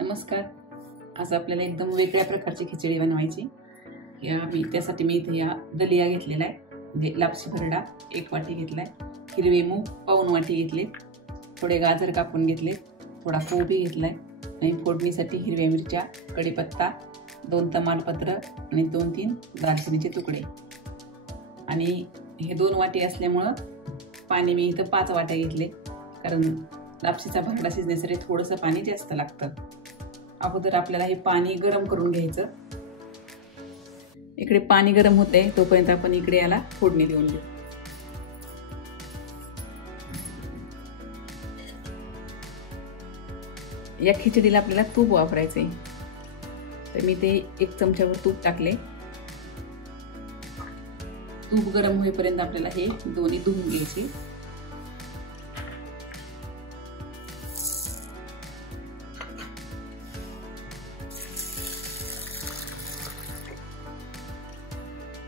नमस्कार. आज आपल्याला एकदम वेगळ्या प्रकारची खिचडी बनवायची. त्यासाठी मी इथे या दलिया घेतलेला आहे, म्हणजे लापशी भरडा 1 वाटी घेतलाय, हिरवे मूग पाऊण वाटी घेतले, थोडे गाजर कापून घेतले, थोडा कोबी घेतलाय आणि फोडणीसाठी हिरव्या मिरच्या, कढीपत्ता, 2 तमालपत्र आणि 2-3 दालचिनीचे तुकडे. आणि हे 2 वाटी असल्यामुळं पाणी मी इथं 5 वाट्या घेतले, कारण लापशीचा भरडा शिजण्यासाठी थोडंसं पाणी जास्त लागतं. अगोदर आपल्याला हे पाणी गरम करून घ्यायचं. इकडे पाणी गरम होते तोपर्यंत आपण इकडे याला फोडणी देऊन देऊ. या खिचडीला आपल्याला तूप वापरायचंय, तर मी ते 1 चमच्यावर तूप टाकले. तूप गरम होईपर्यंत आपल्याला हे दोन्ही धुवून घ्यायचे.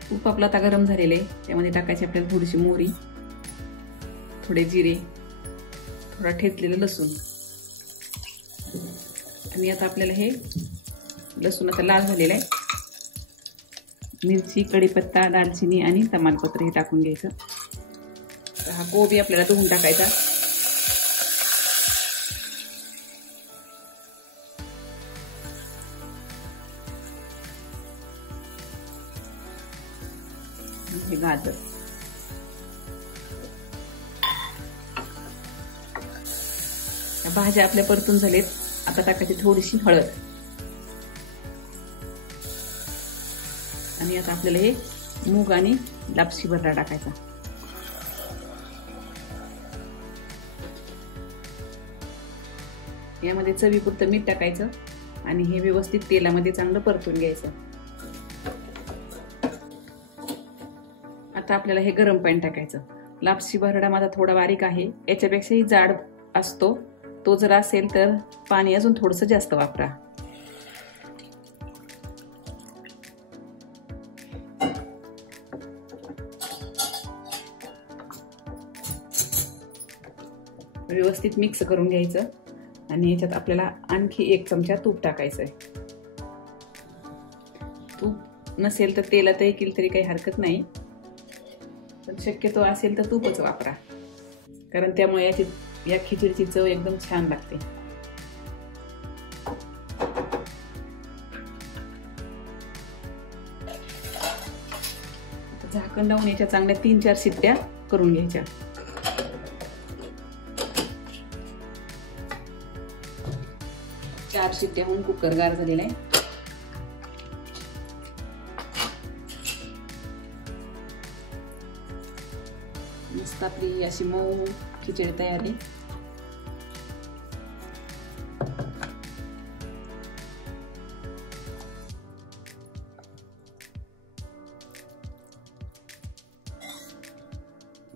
तूप आपलं आता गरम झालेलं आहे, त्यामध्ये टाकायची आपल्याला थोडीशी मोहरी, थोडे जिरे, थोडा ठेचलेलं लसूण. आणि आता आपल्याला हे लसूण आता लाल झालेलं आहे. मिरची, कढीपत्ता, दालचिनी आणि तमालपत्र हे टाकून घ्यायचं. हा कोबी आपल्याला धुवून टाकायचा. हे गाजर, भाज्या आपल्या परतून झालेत. आता टाकायची थोडीशी हळद. आणि आता आपल्याला हे मूग आणि लापशी भरडा टाकायचा. यामध्ये चवीपुरतं मीठ टाकायचं आणि हे व्यवस्थित तेलामध्ये चांगलं परतून घ्यायचं. आता आपल्याला हे गरम पाणी टाकायचं. लापशी भरडा माझा थोडा बारीक आहे, याच्यापेक्षाही जाड असतो. तो जर असेल तर पाणी अजून थोडंसं जास्त वापरा. व्यवस्थित मिक्स करून घ्यायचं आणि याच्यात आपल्याला आणखी 1 चमचा तूप टाकायचंय. तूप नसेल तर तेलातही केलं तरी काही हरकत नाही, पण शक्यतो असेल तर तूपच वापरा, कारण त्यामुळे या खिचडीची चव एकदम छान लागते. झाकण लावून याच्या चांगल्या 3-4 शिट्ट्या करून घ्यायच्या. चार शिट्ट्या होऊन कुकर गार झालेला आहे. मस्त आपली अशी मऊ खिचडी तयार आहे.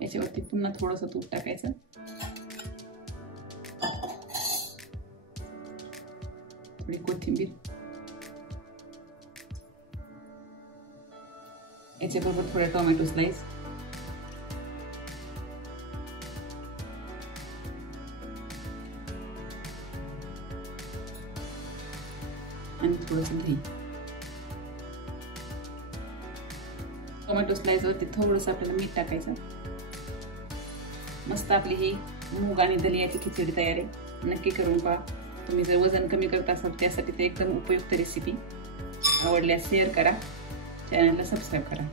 याच्यावरती पुन्हा थोडंसं तूप टाकायचं. थोडी कोथिंबीर, याच्याबरोबर थोडे टोमॅटो स्लाइस, आणि थोडंसं दही. टोमॅटो स्लाइस वरती थोडंसं आपल्याला मीठ टाकायचं. मस्त आपली ही मूग आणि दलियाची खिचडी तयार आहे. नक्की करून पहा. तुम्ही जर वजन कमी करत असाल त्यासाठी ते एकदम उपयुक्त रेसिपी. आवडल्यास शेअर करा, चॅनलला सबस्क्राईब करा.